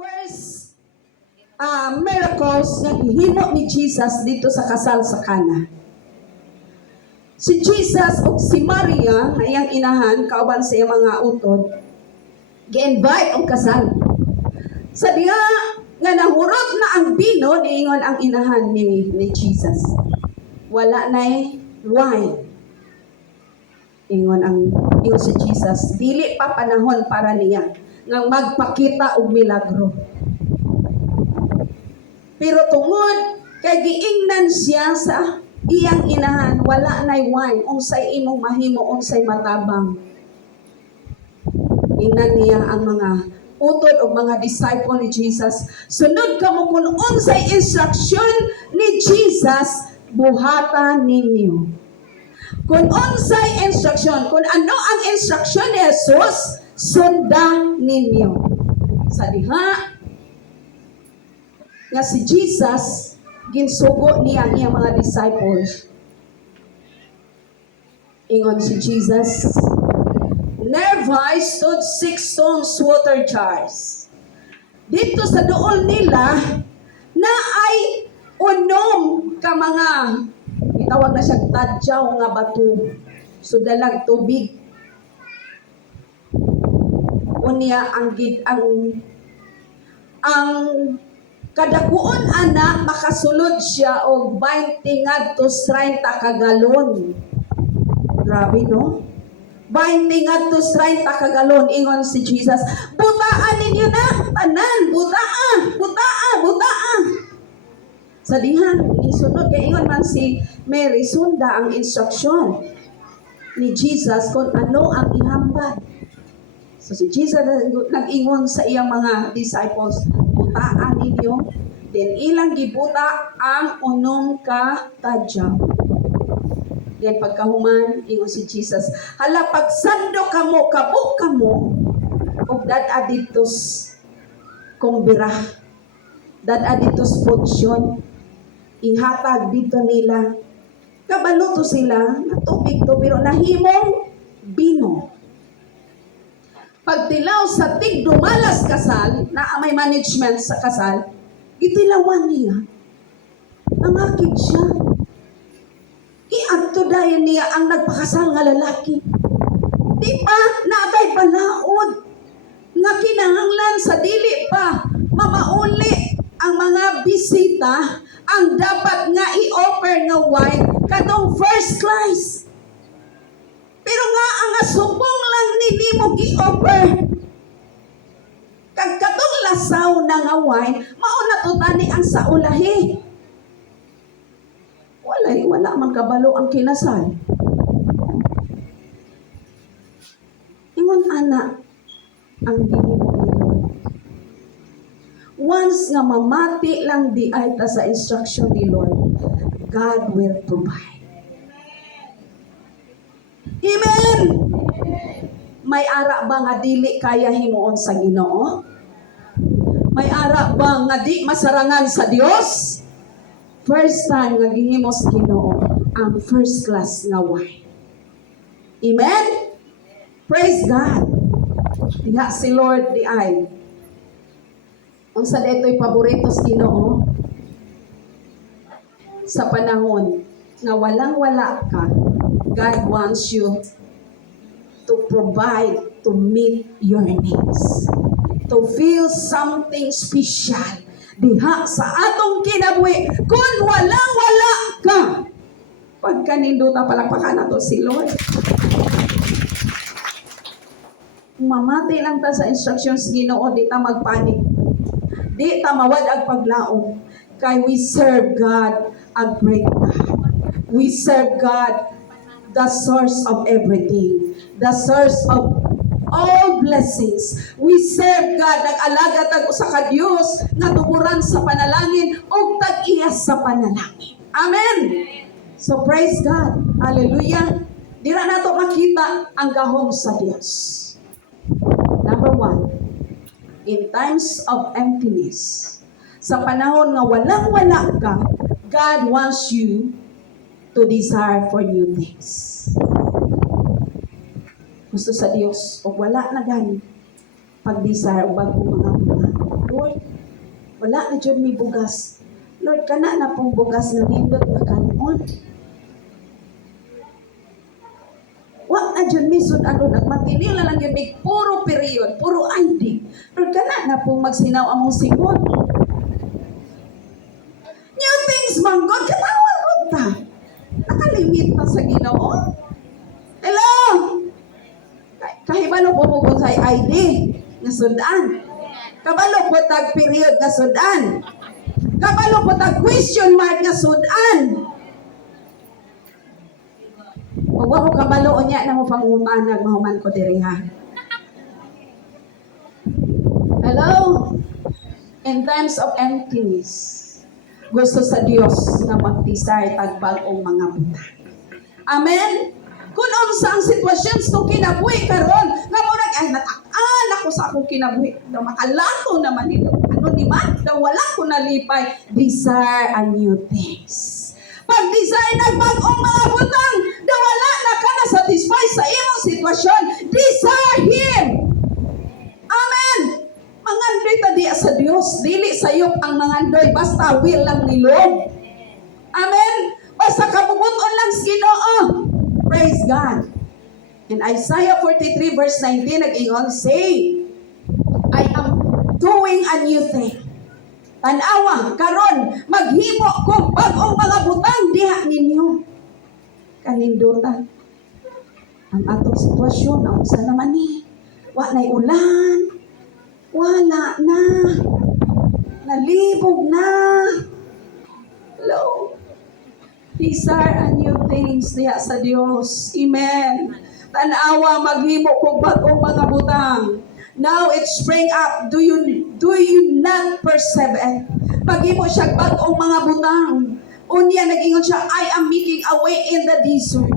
first miracles nga gihimo ni Jesus dito sa kasal sa Cana. Si Jesus o si Maria, nga iyang inahan, kauban sa iyang mga utod, gi-invite ang kasal. Sa diha nga nahurot na ang bino, niingon ang inahan ni Jesus. Wala na'y wine. Ingon si Jesus, dili pa panahon para niya nga magpakita og milagro. Pero tungod kay giingnan siya sa iyang inahan, wala na'y wine, unsay imong mahimo, unsay matabang. Ingnan niya ang mga utod o mga disciple ni Jesus. Sunod kamo kung unsay instruction ni Jesus, buhatan ninyo. Kung unsay instruction, kung ano ang instruction ni Jesus, sundan ninyo. Sa diha nga si Jesus, ginsugo niya ang iyang mga disciples. Ingon si Jesus, nearby stood 6 stones water jars. Dito sa dool nila, na ay unom ka mga, itawag na siya tadyaw nga bato. So dalag tubig. Unya ang kadakuon ana makasulod siya og 20 ngadto 30 ka galon. Grabe no? 20 ngadto 30 ka galon, ingon si Jesus. Butaan ninyo na tanan, butaan. Sa dihan isunod kay ingon man si Mary, sunda ang instruction ni Jesus kung ano ang ihambal. So si Jesus nag-ingon sa iyang mga disciples, butaan ninyo, then ilang gibuta ang unom ka tadyaw. Then pagkahuman, ingon si Jesus, hala pagsando kamo, kabuk kamo, og dad aditos kumbira, dad aditos potsyon, ihatag dito nila. Kabalo to sila, na tubig to, pero nahimong bino. Pagtilaw sa tigdumalas kasal, na may management sa kasal, itilawan niya. Nangakid siya. Iadto dayon niya ang nagpakasal nga lalaki. Di ba, naabay panaod. Nga kinahanglan sa dili pa, mamauli ang mga bisita, ang dapat nga i-offer nga wine, kadong first class. Pero nga ang asubong lang nini mo gi-offer. Kag katong lasaw na nga wine, mauna to tani ang saulahi. Wala man kabalo ang kinasal. Ingon ana ang gihimo ni Lord. Once nga mamati lang di ay ta sa instruction ni Lord, God will provide. Amen! May ara ba nga dili kaya himuon sa Ginoo? May ara ba nga di masarangan sa Dios? First time nga gihimo sa Ginoo ang first class nga wine. Amen? Praise God! Diha si Lord di ay. Unsa detoy paborito sa Ginoo? Sa panahon nga walang-wala ka, God wants you to provide, to meet your needs, to feel something special diha sa atong kinabuhi. Kung walang-wala ka, pagkaninduta palakpakan na to si Lord. Mamati lang ta sa instructions Ginoo, di ta magpanik, di ta mawad ang paglaom, kay we serve God a great God. We serve God, the source of everything, the source of all blessings. We serve God, nag-alaga tag usa ka Dios nga tuburan sa panalangin ug tag-iya sa panalangin. Amen. So praise God. Hallelujah. Dira nato makita ang gahom sa Dios. Number 1, in times of emptiness, sa panahon nga walang-wala ka, God wants you to desire for new things. Gusto sa Dios, o wala na gani, pag-desire o bagong mga bulan. Lord, wala na dyan may bugas. Lord, kana na pong bugas na nindot na kanon. Wa na dyan may ano, nagmatinil na lang yun, may puro period, puro ID. Lord, kana na pong magsinaw among simon. New things, man God, katawa ko ta. Nakalimit na sa Ginoo. Hello? Kahibalo po mo sa ID nga sudan. Kabalo po tag period nga sudan. Kabalo po tag question mark nga sudan. Huwag ko kabalo o niya na mo pangumanag mahuman ko diri ha. Hello? In times of emptiness, gusto sa Dios na mag-desire tagbag-ong mga buta. Amen? Kung unsa ang sitwasyon sa kinabuhi karon, nga mo ay nataan ako sa akong kinabuhi. Daw makalato naman ito. Ano ni man? Daw wala ko nalipay. Desire a new things. Pag-desire nagbag-ong mga butang, daw wala na ka na satisfy sa imong sitwasyon. Desire Him. Amen. Mangandoy ta diya sa Dios. Dili sayop ang mangandoy. Basta will lang ni Lord. Amen. Basta kabubuton lang sa Ginoo. Praise God. In Isaiah 43 verse 19, nag-ingon, say, I am doing a new thing. Tanawa, karon, maghimo ko bagong mga butang diha ninyo. Kanindutan. Ang atong sitwasyon, ang sa naman ni, wa na'y ulan, wala na, nalibog na. Hello? Desire a new things diha sa Dios. Amen. Tanawa, maghimo kong bagong mga butang. Now it spring up. Do you not perceive it? Maghimo siya bagong mga butang. Unya, nag-ingon siya, I am making a way in the desert.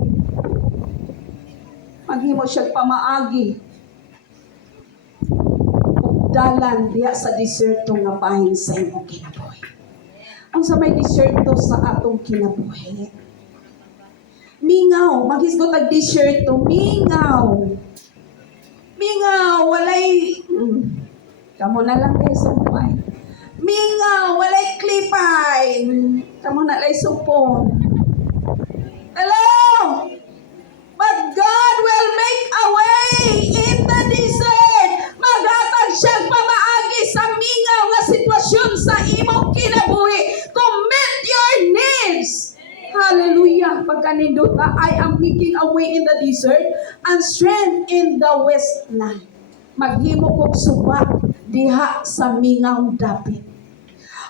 Maghimo siya pamaagi. Dalan diha sa deserto nga bahin sa imong kinabuhi. Ang sa may deserto sa atong kinabuhi. Mingaw, maghisgot ang deserto, mingaw. Mingaw, walay, kamo na lang kayo sumpay. Mingaw, walay klipay. Kamo na lang supon. Hello? But God will make a way in the desert. Maghatag siyang pamaagi sa mingaw nga sitwasyon sa imong kinabuhi to meet your needs. Hallelujah. Pagkaninduta, I am making a way in the desert and strength in the wasteland. Maghimo kong suba diha sa mingaw dapit.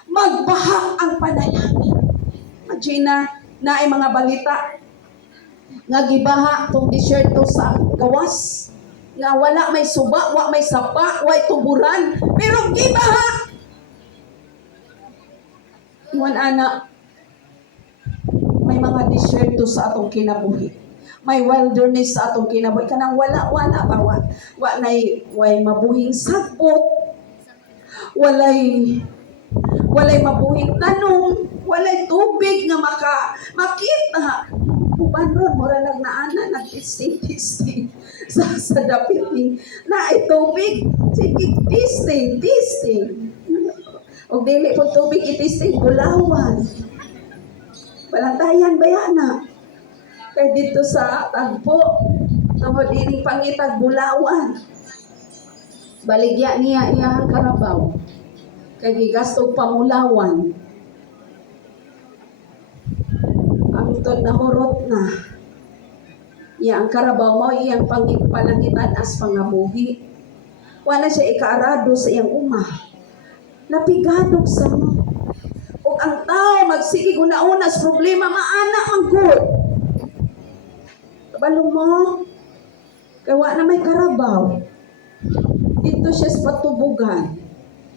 Magbaha ang panalangin. Imagine na ay mga balita nga gibaha tong deserto sa gawas. Nga wala may suba, wa may sapa, wa tuburan, pero gibaha. Iwan anak, may mga deserto sa atong kinabuhi. May wilderness sa atong kinabuhi. Kanang wala pa. Walay mabuhing sagbot. Walay mabuhing tanong. Walay tubig nga makita. Uban ron, mura nagnaana, nag-testing sa dapit ni na ay tubig. Sige, testing. O dili po tubig, i-testing, bulawan. Balantayan bayana. Kaya dito sa tagpo, tungod ining pangitag bulawan. Baligya niya iyang karabaw. Kaya gigastog pamulawan. Ang itod na hurot na. Iya ang karabaw mo, iyang pangipalangitan as pangabuhi. Wala siya ikaarado sa iyang uma. Napigadog sa mo. O ang tao magsige una-una sa problema, maana ang good. Kabalo mo, kawa na may karabaw. Dito siya sa patubugan.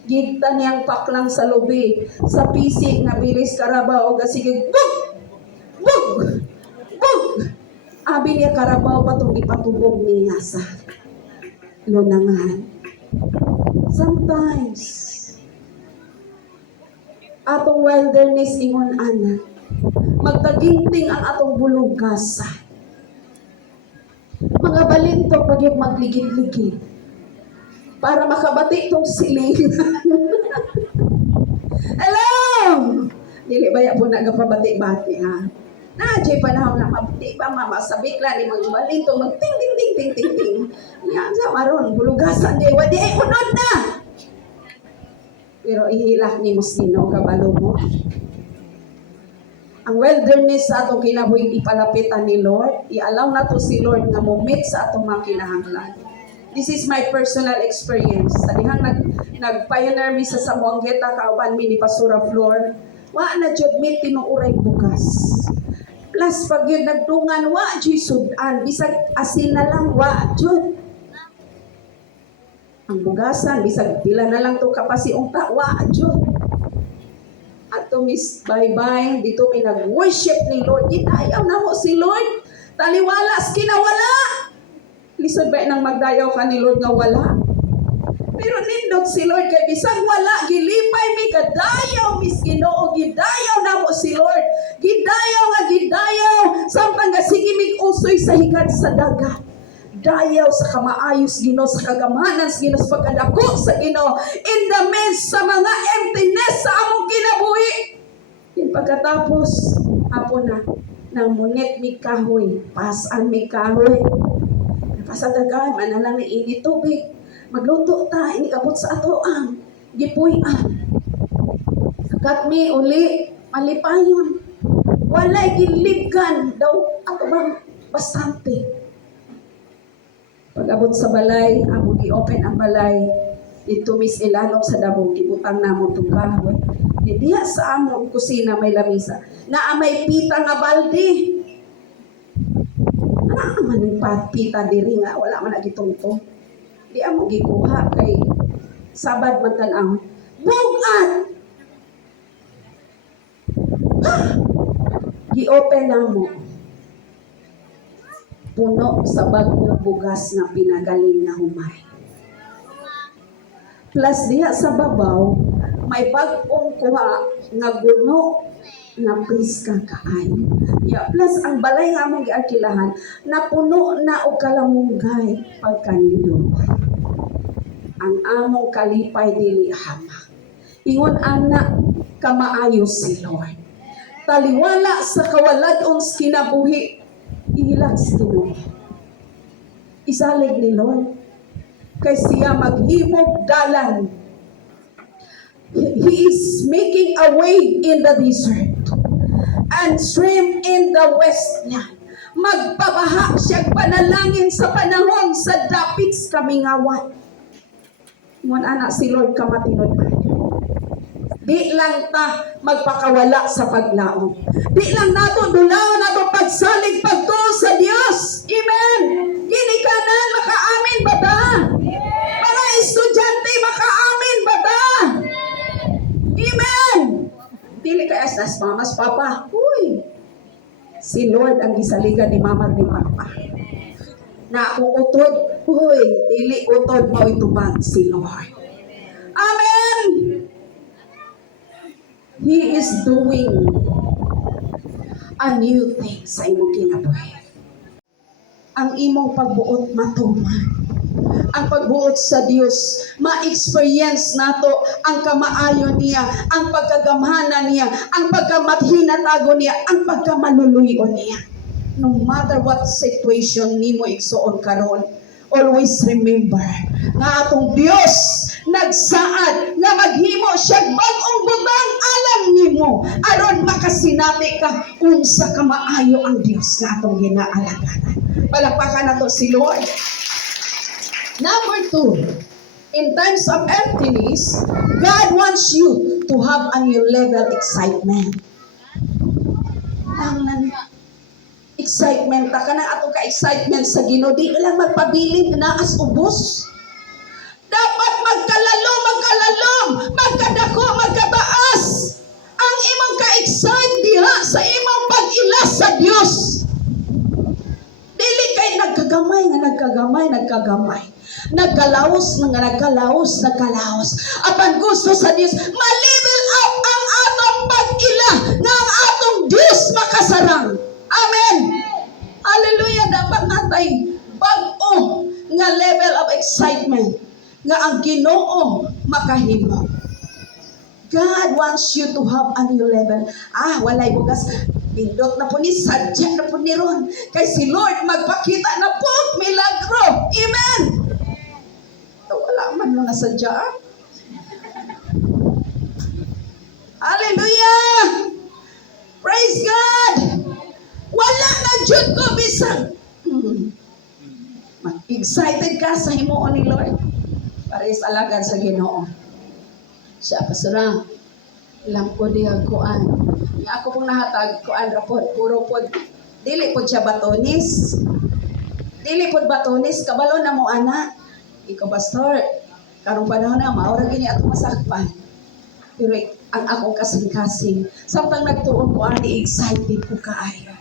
Gita niyang paklang sa lubi. Sa pisik na bilis karabaw. O sige, bug! Abi niya karabaw patong ipatubog niya sa lunangan. Sometimes, atong wilderness ingon ana, magtaginting ang atong bulugas. Mga balintong pagyog magligid-ligid. para makabati tong siling. Hello! Dili ba po nagapabati-bati ha? Jay panahon na mabati ba mama sa bigla ni magbalin to mag ting ting ting ting ting ting. Yan sa maron bulugasan di wadi ay unod na. Pero ihilak ni Musino kabalo mo. Ang wilderness sa atong kinabuhi ipalapitan ni Lord, i-allow na to si Lord nga mo-meet sa atong mga kinahanglan. This is my personal experience. Sa dihang nag-pioneer mi sa Samuangeta kauban mi ni Pastora Flor, wa na jud mi tinuuray bugas. Plus pag yun nagdungan, wa jud sudan, bisag asin na lang wa jud. Ang bugasan bisag pila na lang to kapasiunta wa jud. Ato mis bye-bye dito mi nag-worship ni Lord. Ginayaw na mo si Lord. Taliwala kinawala. Lisod ba nang magdayaw ka ni Lord nga wala? Pero nindot si Lord kay bisag wala gilipay mi gadayaw mis Ginoo gidayaw na mo si Lord. Gidayaw samtang nga sige mig usoy sa higad sa dagat. Dayaw sa kamaayos Ginoo sa kagamanan sa Ginoo sa pagkadako sa Ginoo in the midst sa mga emptiness sa among kinabuhi. Din pagkatapos apo na nang munit mi kahoy, pasan mi kahoy. Pasadagan manalang ni ini tubig. Magluto ta ini abot sa ato ang gipuy-an. Kat mi uli malipayon. Walay gilibgan daw ato bang bastante. Pag-abot sa balay, amo gi-open ang balay. Ito mis ilalong sa dabog, ibutang namo itong kahoy. Diya sa among kusina may lamisa. May pita nga balde. Ano man yung pita diri nga, wala man nagitungtong. Di amo gikuha kay sabad man tanaw. Bugat! Gi-open namo. Puno sa bagong bugas na pinagaling na humay. Plus diha sa babaw, may bagong kuha nga guno na priska kaayo. Plus ang balay nga among giarkilahan na puno na og kalamunggay pagkanido. Ang among kalipay dili hamak. Ingon ana kamaayo si Lord. Taliwala sa kawaladong kinabuhi ihilang si Ginoo. Isalig ni Lord. Kay siya maghimog dalan. He is making a way in the desert and stream in the wasteland. Magpabaha siyang panalangin sa panahon sa dapits kamingawan. Ngon anak si Lord kamatinod ba? Di lang ta magpakawala sa paglaom. Di lang nato dulaw nato pagsalig pagtuo sa Dios. Amen. Ginikanan makaamin ba ta? Mga estudyante makaamin ba ta? Amen. Dili kay asas mamas papa. Uy. Si Lord ang gisaligan ni mama ni papa. Na akong utod, uy, dili utod mo itubag si Lord. Amen. He is doing a new thing sa imong kinabuhi. Ang imong pagbuot matuman. Ang pagbuot sa Dios, ma-experience nato ang kamaayon niya, ang pagkagamhanan niya, ang pagkamathinatago niya, ang pagkamaluluyon niya. No matter what situation nimo igsuon karon, always remember nga atong Dios nagsaad nga maghimo siya bag-ong butang alam nimo aron makasinati ka unsa ka maayo ang Dios nga atong ginaalaganan. Palakpakan nato si Lord. Number 2, in times of emptiness, God wants you to have a new level excitement. Ang excitement ta kana ato ka excitement sa Ginoo di lang magpabilin na as ubos. Dapat magkalalom, magkadako, magkataas ang imong ka-excite diha sa imong pag-ila sa Dios. Dili kay nagkagamay. Nagkalaos. Apan gusto sa Dios, ma-level up ang atong pag-ila nga ang atong Dios makasarang. Amen. Hallelujah. Dapat natay bag-o nga level of excitement nga ang Ginoo makahimo. God wants you to have a new level. Walay bugas. Pindot na po ni, sadya na po ni Ron. Kay si Lord magpakita na po, milagro. Amen! Wala man mo na sadya. Hallelujah! Praise God! Wala na Diyod ko bisang. Excited ka sa himuon ni Lord? Pares alagad sa Ginoo. Siya pasura. Ilang po di ang kuan. Yung ako pong nahatag, kuan rapod. Puro po. Dili po siya batonis. Dili po batonis. Kabalo na mo anak. Ikaw pastor. Karong panahon na, maura gini ato masakpan. Pero ang akong kasing-kasing. Samtang nagtuon ko, excited ko kaayo.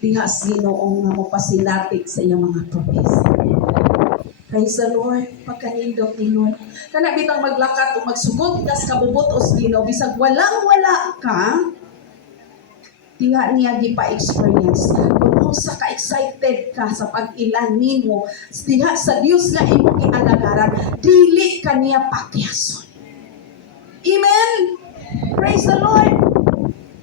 Diha sa Ginoong nga mo pasinatik sa iyang mga propesa. Praise the Lord, pagkanindot ni Lord. Kana bitang maglakat o magsugot ka sa kabubutos Ginoo, bisag walang-wala ka, diha niya gipa-experience. Kung sa ka-excited ka sa pag-ilanin mo, diha sa Dios nga imong ialagaran, dili ka niya pakyason. Amen? Praise the Lord.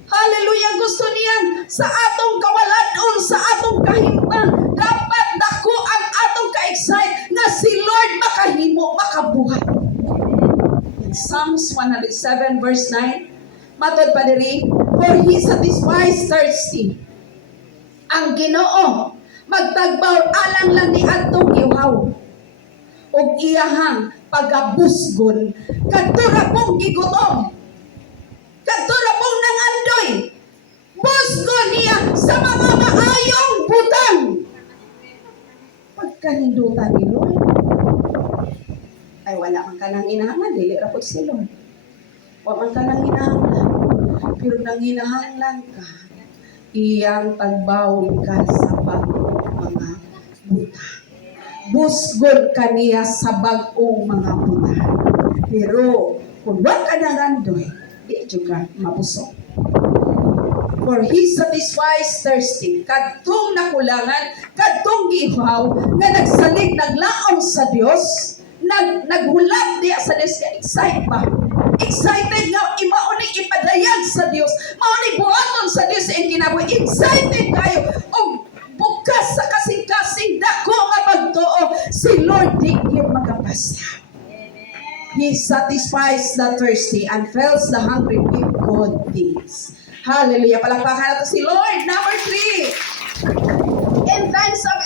Hallelujah. Gusto niyan sa atong kawalan-on, sa atong kahimtang, dapat dako ang atong ka-excite na si Lord makahimo, makabuhat. In Psalms 107 verse 9, matod pa diri, for He satisfies thirsty. Ang Ginoo magtagbaw alang lang ni atong iuhaw ug iyahang pagabusgon kadto ra pong gigutom, kadto ra pong nangandoy, busgon niya sa mga maayong butang. Pagkanindutan ni Lord, ay wala man ka nang inahangan, dili ra pud si Lord. Wala man ka nang inahangan, pero nang inahangan ka, iyang tagbawin ka sa bagong mga butang. Busgon ka niya sa bagong mga butang. Pero kung wala ka nangandoy, di juga mabusog. For He satisfies thirsty. Kadtong nakulangan, kadtong gihaw, nga nagsalig, naglaom sa Dios, naghulat diya sa Dios, excite ba? Excited nga, imauni ipadayag sa Dios, mauni buhaton sa Dios, ang kinabuhi, excited kayo, o bukas sa kasing-kasing dako nga pagtuo, si Lord di gyud magapasya. He satisfies the thirsty and fills the hungry with good things. Hallelujah. Palakpakan natin si Lord. Number 3. In times of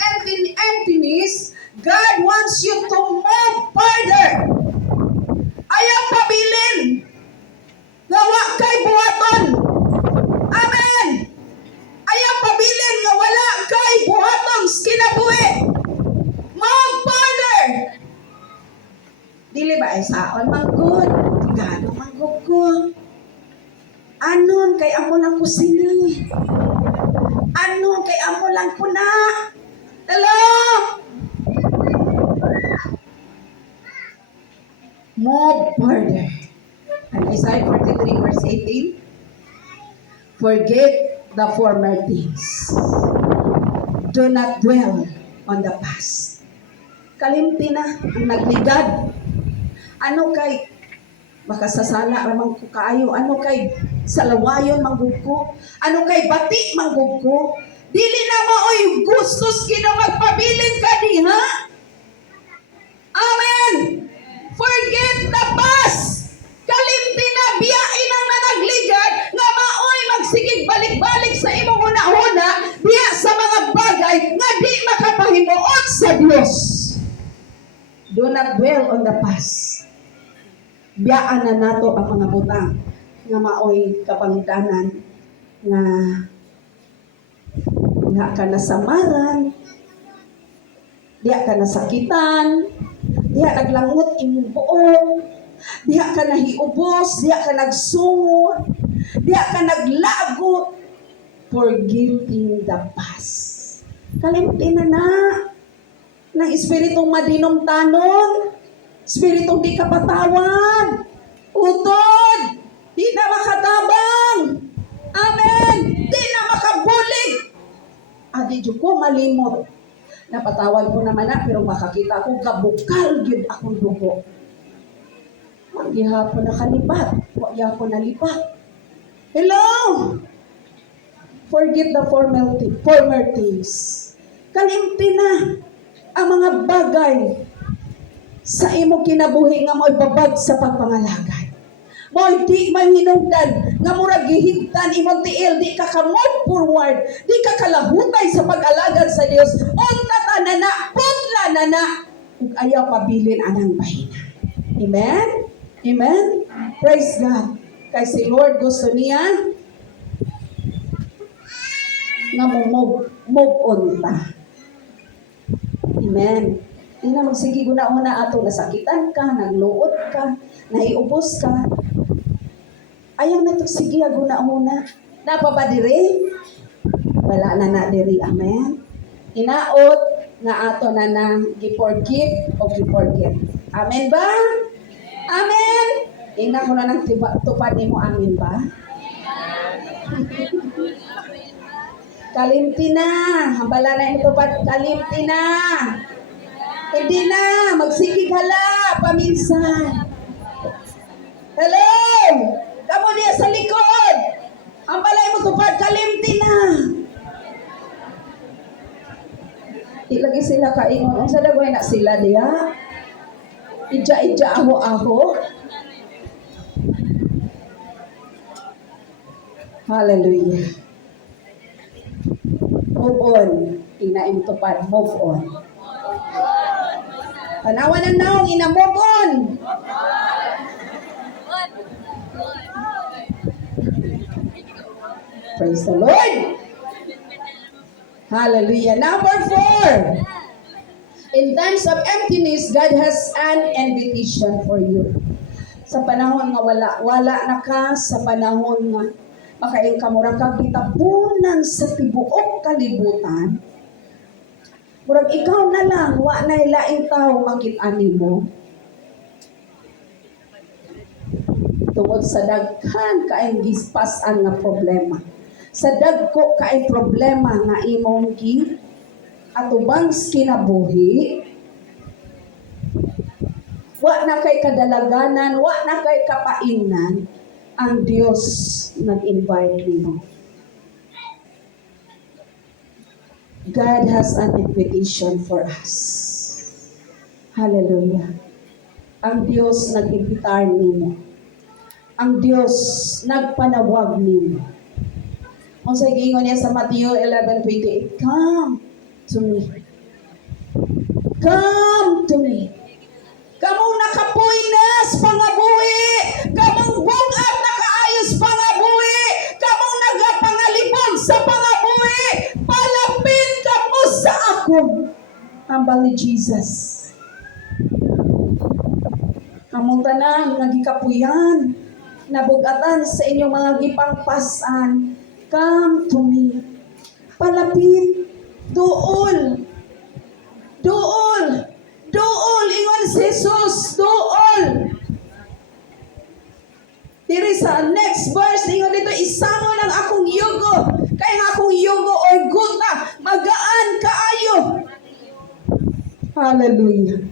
emptiness, God wants you to move further. Ayaw pabilin. Gawa kay buhaton. Amen. Ayaw pabilin nga wala kay buhaton kinabuhi. Move further. Dili ba ay saon manggod? Gano manggod ko? Anon kay amo lang kusina. Anon kay amo lang kuna. Hello? Move further. And Isaiah 43 verse 18. Forget the former things. Do not dwell on the past. Kalimti na ang nagligad. Ano kay makasasala ramang ko kaayo, ano kay salawayon manggugko, ano kay bati manggugko, dili na maoy gustos kina magpabilin ka diha. Amen. Forget the past. Kalimti na biyain ang nanagligad nga maoy magsigig balik-balik sa imong una-una diha sa mga bagay nga di makapahimuot sa Dios. Do not dwell on the past. Biyaan na nato ang mga butang nga maoy kapangdanan nga diha ka nasamaran, diha ka nasakitan, diha naglangot imong buong, diha ka nahiubos, diha ka nagsungod, diha ka naglagot. Forgetting the past. Kalimti na ng espiritong madinom-tanon, espiritong di kapatawan, utod, di na makatabang, amen, di na makabulig. Adi ko malimot. Napatawad ko naman na, pero makakita ko, kabukal yun akong dugo. Magyahapon na kalipat. Magyahapon na lipat. Hello! Forget the former things. Kalimti na ang mga bagay sa imo kinabuhi nga mo'y babag sa pagpangalagay. Mo'y di mahinungdan nga murag gihigtan imong tiil, di ka ka-move forward, di ka kalahutay sa pag-alagad sa Dios. Unta ta na na, putla na na, ug ayaw pabilin anang bahina. Amen? Amen? Praise God. Kay si Lord gusto niya nga move on ta. Amen. Di na magsige guna-una ato, nasakitan ka, nagluot ka, naiubos ka. Ayaw na to sige guna-una. Napa ba diri? Wala na na diri. Amen. Inaot nga ato na nang gi-forgive o gi-forget. Amen ba? Amen. Ina ko na nang tupad nimo, amen ba? Kalimti na. Hambala na ito pa. Kalimti na. Hindi na. Magsikig hala. Paminsan. Hello. Kamu niya sa likod. Hambala mo tupad. Kalimti na. Ilagi sila kaingon. Ang sadagway na sila diya. Ija-ija aho-aho. Hallelujah. Move on. Inaim tupad. Move on. Tanawan ng naong ina. Move on. Praise the Lord. Hallelujah. Number 4. In times of emptiness, God has an invitation for you. Sa panahon nga wala na ka, sa panahon nga makaing kamurang kag gitapunan sa tibuok kalibutan, murag ikaw na lang, wa na laing tao makit-ani mo. Tungod sa daghan kaayong gispasan nga problema. Sa dagko kaay problema nga imong atubang kinabuhi, wa na kay kadalaganan, wa na kay kapainan, ang Diyos nag-invite nimo. God has an invitation for us. Hallelujah. Ang Diyos nag-imbitar nimo. Ang Diyos nagpanawag nimo. Kung sa gingon niya sa Matthew 11:28, come to me. Come to me. Kamong nakapuy nas pangabuhi. Kamong bungab nakaayos pangabuhi. Kamong nagapangalipon sa pangabuhi. Palapit ka mo sa ako. Hambal ni Jesus. Kamong tanan nagikapuyan. Nabugatan sa inyong mga gipangpasan. Come to me. Palapit. Duol. Duol. Duol. Ingon si Jesus. Duol. Diri sa next verse, ingon dito, isamo ng akong yugo. Kaya nga akong yugo o guta. Magaan kaayo. Hallelujah.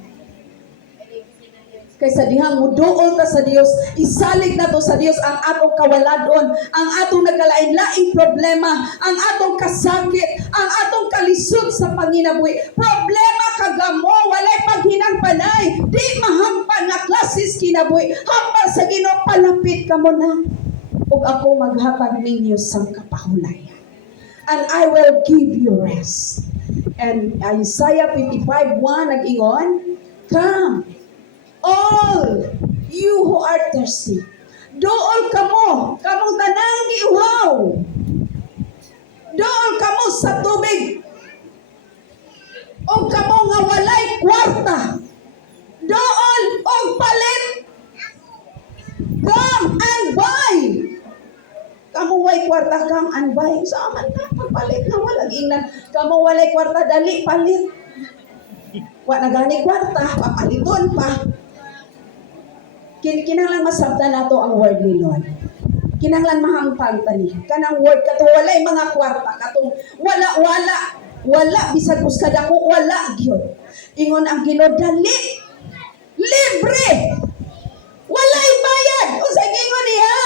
Kaysa dihang muduol ka sa Dios, isalig na to sa Dios ang atong kawaladon, ang atong nagkalain-laing problema, ang atong kasakit, ang atong kalisod sa panginabuhi. Problema kagamo, walay paghinang panay, di mahampan nga klases kinabuhi. Hambal sa Ginoo, palapit ka mo na. Ug ako maghatag ninyo sang kapahulayan. And I will give you rest. And Isaiah 55:1 nag-ingon, come, all you who are thirsty, dool kamo, kamong tanang giuhaw. Dool kamo sa tubig. O kamo nga walay kwarta. Dool og palit. Come and buy. Kamo way kwarta, come and buy. Sa aman ta pagpalit nga wala ingnan. Kamo walay kwarta, dali palit. Wa na gani kwarta, papaliton pa. Kinahanglan masabtan nato ang word ni Lord. Kinahanglan mahangpan tani. Kanang word kato walay mga kwarta katong wala-wala. Wala bisag uskada ko, wala gyud. Ingon ang Ginoo, dali. Libre. Walay bayad. Unsa gingon niya?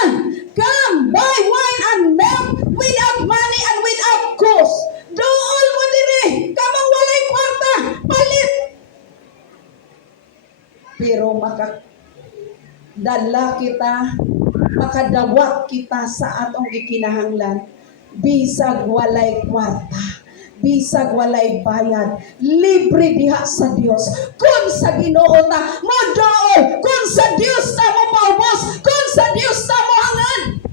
Come, buy wine and milk without money and without cost. Dool mo dire. Kamang walay kwarta. Palit. Pero makadala kita, makadawat kita sa atong gikinahanglan. Bisag walay kwarta. Bisag walay bayad, libre diha sa Dios. Kung sa Ginoo ta mo dool, kung sa Dios ta mo paubos, kung sa Dios ta mo hangan.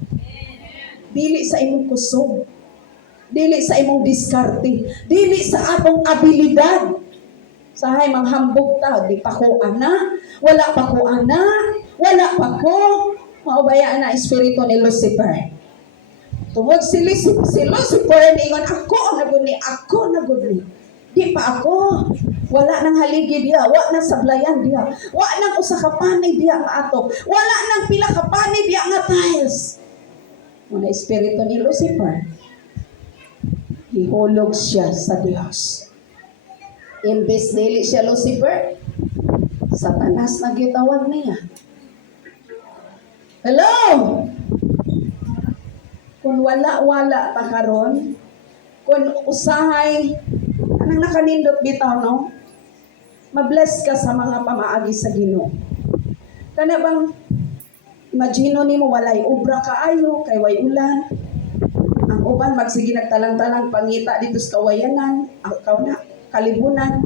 Dili sa imong kusog, dili sa imong diskarte, dili sa atong abilidad. Sahay manghambog ta, di pa ko ana, wala pa ko ana, wala pa ko. Maubaya na espiritu ni Lucifer. Tungod si Lucifer, ningon, ako na guni. Di pa ako. Wala nang haligi diya, wala nang sablayan diya, wala nang usa ka panay diya nga ato, wala nang pila ka panay diya nga tiles. Muna espiritu ni Lucifer, ihulog siya sa Dios. Imbes dili siya Lucifer, Satanas na gitawag niya. Hello? Kung wala-wala pa karon, kung usahay, anong nakanindot bitaw, no? Mabless ka sa mga pamaagi sa Ginoo. Kana bang, imagino nimo walay ubra kaayo, kay way ulan. Ang uban, magsige nagtalang-talang pangita dito sa kawayanan, kalibunan,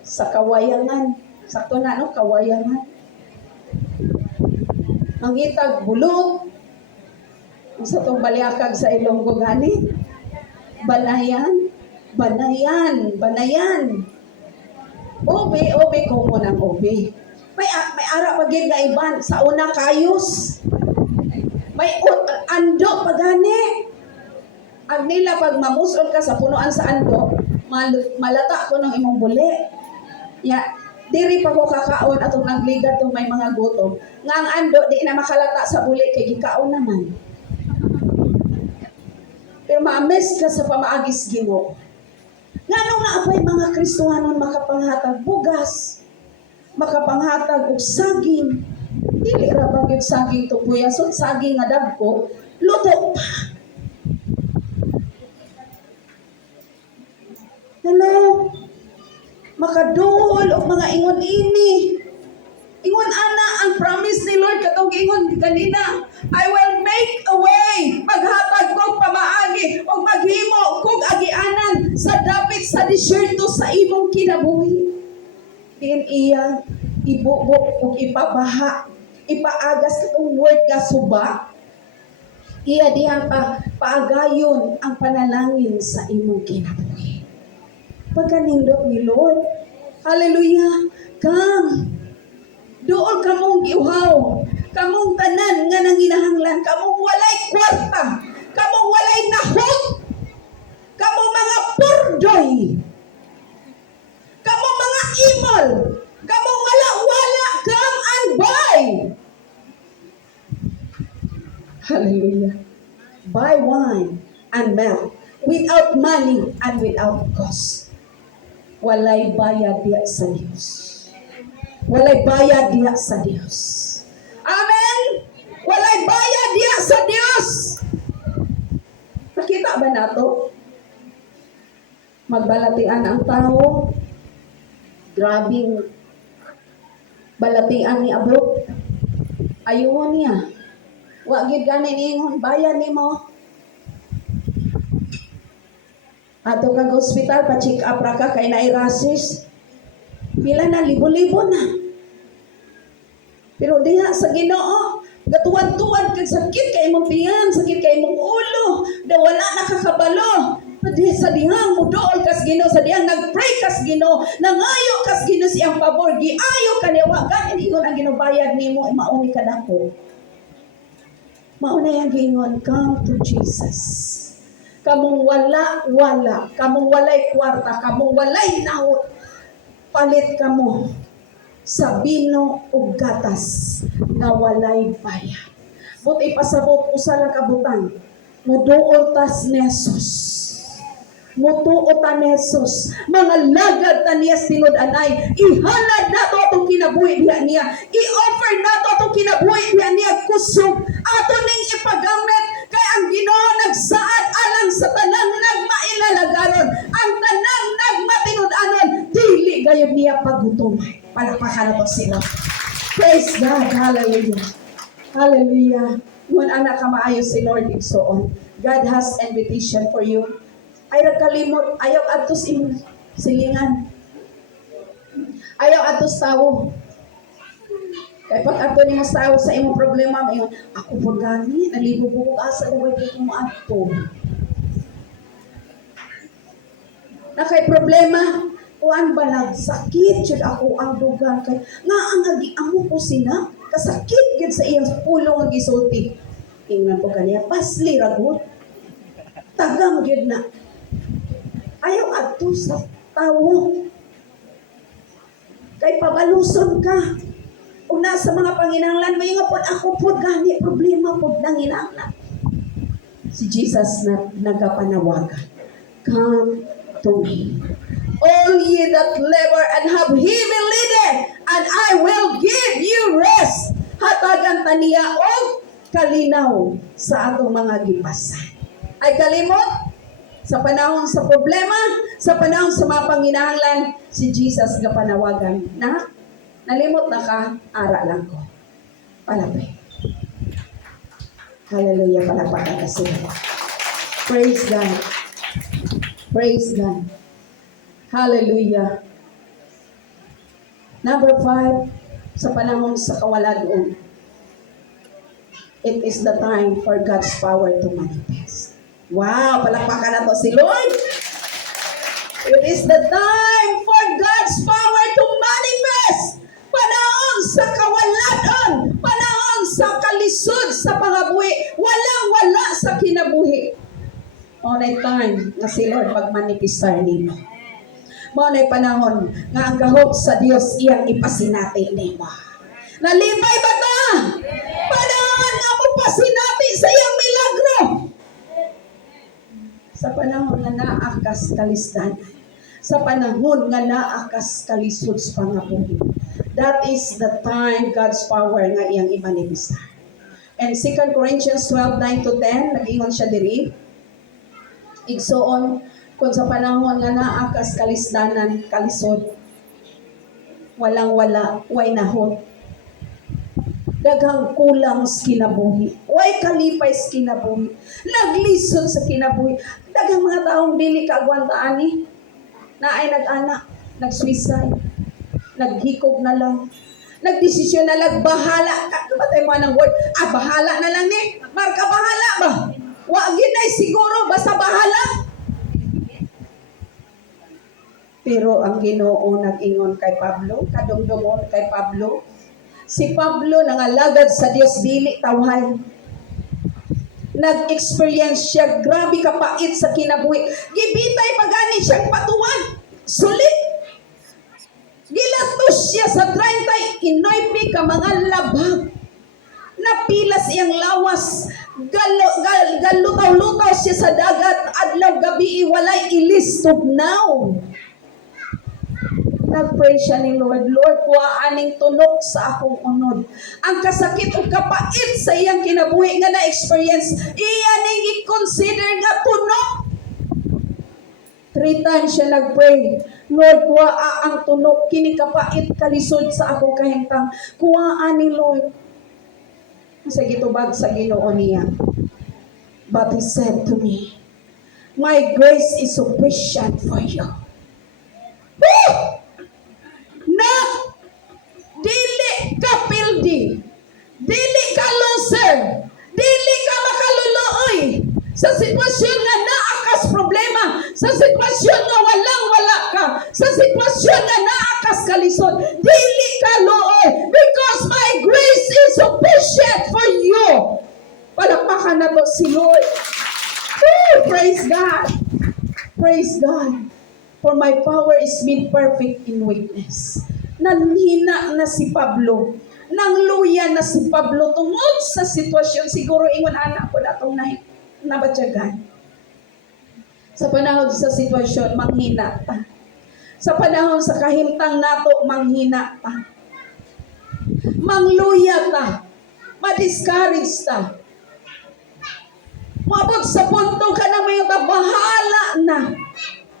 sa kawayangan. Sakto na, no? Kawayangan. Mangitag bulot, sa itong baliakag sa Ilonggo gani, banayan. Obe ko mo ng obe. May ara pagid nga iban, sa una kayos. May ando pagani. Ang nila pag mamusol ka sa punuan sa ando, malata ko ng imong buli. Ya, diri pa ko kakaon atong nagligat tong may mga gutom. Nga ang ando, di na makalata sa buli, kay gikaon naman. Pero ma-miss ka sa pamaagis Ginoo. Nganong naapay mga Kristohanon makapanghatag bugas, makapanghatag og saging. Dili ra bagid saging to kuya, so saging nga dagko, luto pa. Hello? Makaduol og mga ingon ini. Ingon ana ang promise ni Lord katong ingon kanina, I will make a way, maghatag kog pamaagi o maghimo kog agianan sa dapit sa disyerto sa imong kinabuhi. Diin iya ibubok ug ipabaha, ipaagas katong word nga suba. Iya diyang paagayon ang panalangin sa imong kinabuhi. Pagkanindot ni Lord, hallelujah, come. Doon kamong giuhaw, kamong tanan nga nanginahanglan, kamong walay kwarta, kamong walay nahot, kamong mga purdoy, kamong mga imol, kamong wala-wala, come and buy. Hallelujah. Buy wine and milk without money and without cost. Walay bayad diya sa Diyos. Walay bayad diya sa Dios. Amen? Walay bayad diya sa Dios. Nakita ba nato? Magbalatian ang tao. Grabing balatian ni abot. Ayun niya. Wa gid gani ningon bayad nimo. Ato kag hospital pa check up ra ka kay naay rasis. Pila na, libo-libo na. Pero diha sa Ginoo, gatuwad-tuwad kag sakit kay imong tiyan, sakit kay imong ulo, da wala nakakabalo. Diha sa dihang mudool kas Ginoo, sa dihang nagpray kas Ginoo, nangayo kas Ginoo siyang pabor, giayo kaniwa, ganin ingon ang ginubayad nimo, mauni ka dako. Mauna yang gingon, come to Jesus. Kamong wala, kamong walay kwarta, kamong walay nahot, palit ka mo sa bino o gatas na walay bayad. But ipasabot usa lang kabutan, muduol tas ni Jesus. Mutuo ta ni Jesus. Mga lagad ta niya tinud-anay. Ihalad na to atong kinabuhi diha niya. I-offer na to atong kinabuhi diha niya kusog. Ato ning ipagamit kay ang Ginoo nagsaad alang sa tanang nagmailalagaron. Ang tanang nagmatinud-anon dili gayud niya pagutom. Palakpakan nato sila. Praise God. Hallelujah. Hallelujah. Ngun anak ka maayo si Lord igsoon. God has invitation for you. Ay kalimot, ayaw atos imong silingan. Ayaw atos tawo. Kaya pag ato ni mas tawo sa imong problema, mayon, ako po gani, nalibubog asa na wait ko mo ato. Na kay problema, kuan balag, sakit jud ako ang dugang kay nga ang agi amo ko sina, kasakit gid sa iyang pulo nga gisulti. Ingnan ko kaniya, pasli ragot. Tagang gid na. Ayaw ato sa tawo. Kay pabaluson ka. Una sa mga panginahanglan, may nga po ako po gani problema po nanginahanglan. Si Jesus na nagapanawagan. Come to me. All ye that labor and have heavy laden, and I will give you rest. Hatagan taniya og kalinaw sa atong mga gipasan. Ay kalimot? Sa panahon sa problema, sa panahon sa mga panginahanglan, si Jesus nga panawagan na nalimot na ka, ara lang ko. Palapay. Hallelujah, palapay ka sila. Praise God. Praise God. Hallelujah. Number 5, sa panahon sa kawalan, it is the time for God's power to manifest. Wow, palakpakan na to si Lord. It is the time for God's power to manifest. Panahon sa kawalan, panahon sa kalisod sa pangabuhi, walang-wala sa kinabuhi. Maunay time nga si Lord pagmanifestar nimo. Maunay panahon nga ang gahop sa Dios iyang ipasinati nimo. Nalipay ba ta? Panahon nga mo pasinati sa iyang milagro. Sa panahon nga naakas kalisdan, sa panahon nga naakas kalisod sa pangabuhi. That is the time God's power nga iyang imanifestar. And 2 Corinthians 12:9-10, nag-ingon siya diri. Igsoon, kung sa panahon nga naakas kalisdanan, kalisod, walang-wala, way nahon. Daghang kulang sa kinabuhi. Way kalipay sa kinabuhi. Naglisod sa kinabuhi. Daghang mga taong dili kaagwantaan ni. Na ay nag-anak, nag-suicide, naghikog na lang, nagdesisyon na lang, bahala. Kabatay mo ng word, bahala na lang ni. Marka, bahala ba? Wagin ay siguro, basta bahala. Pero ang Ginoo nag-ingon kay Pablo, kadumdumon kay Pablo, si Pablo nangalagad sa Dios dili tawhay. Nag-experience siya, grabe kapait sa kinabuhi. Gibitay pagani siyang patuwan. Sulit. Gilatos siya sa 39 ka mga labag. Napilas iyang lawas. Galutaw-lutaw siya sa dagat. Adlaw gabi walay ilistog now. Nag-pray siya ni Lord, Lord, kuwaaning tunok sa akong unod. Ang kasakit o kapait sa iyang kinabuhi nga na-experience, iyaning i-consider nga tunok. 3 times siya nag-pray, Lord, kuwaa ang tunok, kinikapait kalisod sa akong kahintang. Kuwaan ni Lord. Sa gitubag sa Ginoo niya. But He said to me, my grace is sufficient for you. Woo! Na dili ka pildi, dili ka loser, dili ka makaluluoy sa sitwasyon nga naakas problema, sa sitwasyon nga walang-wala ka, sa sitwasyon nga naakas kalisod, dili ka luoy because my grace is sufficient for you. Palakpakan na to si Lord. Woo! Praise God. Praise God. For my power is made perfect in weakness. Nanhina na si Pablo. Nangluya na si Pablo tungod sa sitwasyon. Siguro ingon anak ko datong nabatyagan. Sa panahon sa sitwasyon, manghina ta. Sa panahon sa kahimtang nato, manghina ta. Mangluya ta. Ma-discourage ta. Mabot sa punto ka na may bahala na.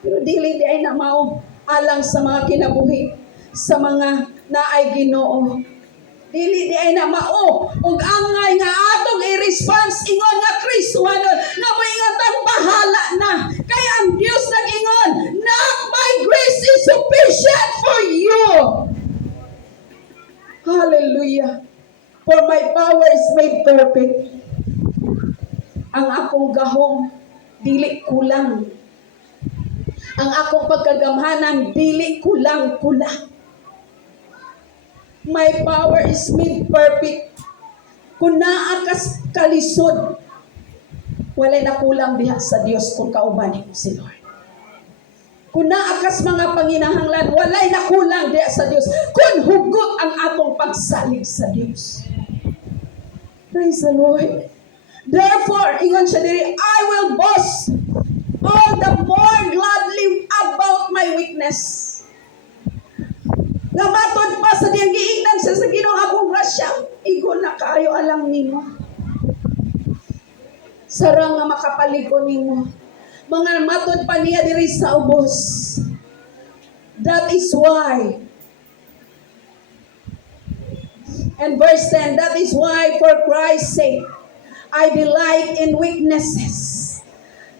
Pero dili di ay na mao alang sa mga kinabuhi, sa mga naay Ginoo. Dili di ay na mao ug angay nga atong i-response ingon nga Kristohanon nga moingatang bahala na. Kaya ang Dios nag-ingon, "Not my grace is sufficient for you." Hallelujah. For my power is made perfect. Ang akong gahom dili kulang. Ang akong pagkagamhanan dili kulang-kulang. My power is made perfect. Kung naa ka kalisod, walay na kulang diha sa Dios kung kauban mo si Lord. Kung naa kas mga panginahanglan, walay na kulang diha sa Dios kung hugot ang atong pagsalig sa Dios. Praise the Lord. Therefore, ingon siya diri, I will boast all the more gladly about my weakness. Nga matod pa sa diyang giingnan siya sa Ginoo akong grasya, igo na kaayo alang nimo. Sarang nga makapaligo nimo. Mga matod pa niya diri sa ubos. That is why. And verse 10, that is why for Christ's sake, I delight in weaknesses.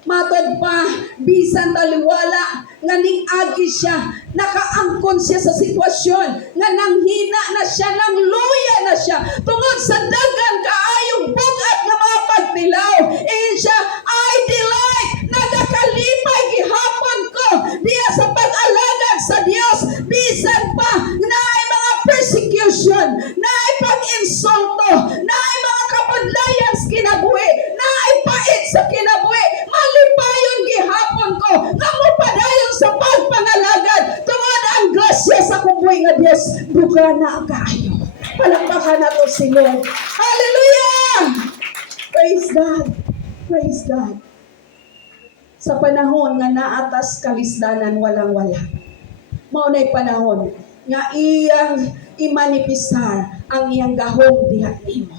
Matod pa, bisan taliwala, nga ning-agi siya, nakaangkon siya sa sitwasyon, nga nanghina na siya, nangluya na siya, tungod sa dagang kaayong bugat nga mga pagtilaw. Iyon siya, I delight, nagakalipay gihapon ko, diya sa pag-alagad sa Dios, bisan pa, na ay mga persecution, na ay pag-insulto, na ay mga kapudlayan sa kinabuhi, na ay pait sa kinabuhi, malipayon gihapon ko, nga mo padayon sa pagpangalagad, tungod ang grasya sa kubuhi nga Dios, buka na kaayo. Palakpakan na to si Lord. Hallelujah! Praise God. Praise God. Sa panahon nga naatas kalisdanan walang-wala. Maunay panahon nga iyang imanipisar ang iyang gahom diha nimo.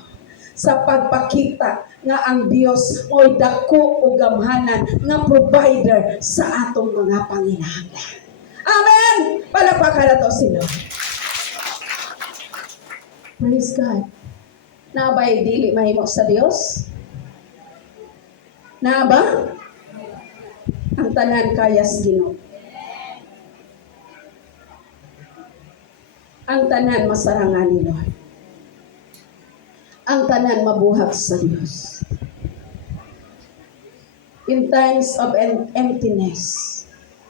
Sa pagpakita nga ang Dios mo'y dako o gamhanan nga provider sa atong mga panginahanglan. Amen! Palakpakan na to si Lord. Praise God. Nabay dili mahimo sa Dios? Na ba? Ang tanan kayas Ginoo. Ang tanan masarangan ni Lord. Ang tanan mabuhat sa Dios. In times of emptiness,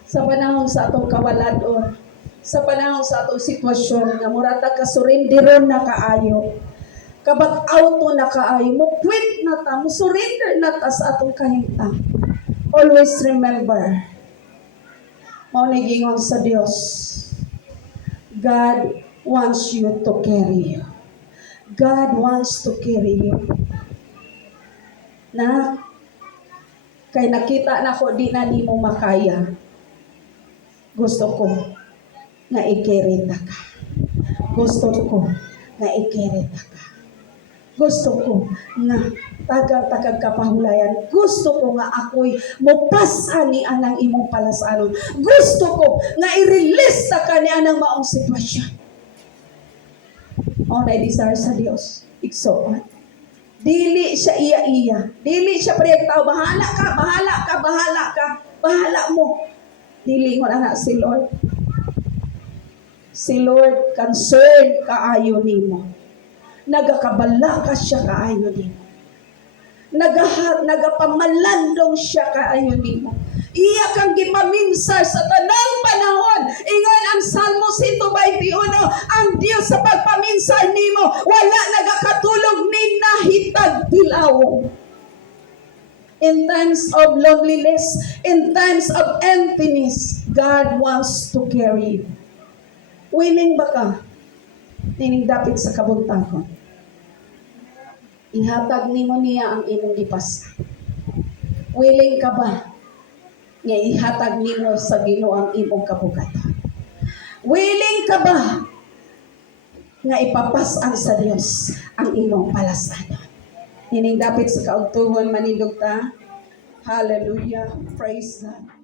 sa panahon sa atong kawaladon, sa panahon sa atong sitwasyon, nga murata ka surrenderon na kaayo, kabag-auto na kaayo, mo quit na ta, mo surrender na ta sa atong kahimtang. Always remember, mao nagingon sa Dios, God wants you to carry you. God wants to carry you. Na, kay nakita na ko, di na nimo makaya. Gusto ko nga i-carry ta ka. Gusto ko nga i-carry ta ka. Gusto ko nga tagang kapahulayan. Gusto ko nga ako'y mupasan ni anang imong palasanon. Gusto ko nga i-release sa kanya anang maong sitwasyon. O na desire sa Dios. Iksoon. Dili siya iya-iya. Dili siya proyektaw. Bahala ka, bahala ka, bahala ka. Bahala mo. Dili mo na si Lord. Si Lord concerned kaayo nimo. Nagakabala ka siya kaayo nimo. Nagapamalandong siya kaayo nimo. Iya kang gipaminsar sa tanang panahon. Ingon ang Salmo 121, ang Dios sa pagpaminsar nimo, wala nagakatulog ni nahitag tilaw. In times of loneliness, in times of emptiness, God wants to carry you. Willing ba ka? Nining dapit sa kabuntagon. Ihatag nimo niya ang imong lipas. Willing ka ba nga ihatag nimo sa Ginoo ang imong kabugatan. Willing ka ba nga ipapasang sa Dios ang imong palasanon? Ining dapit sa kaugtuhon manindog ta. Hallelujah. Praise God.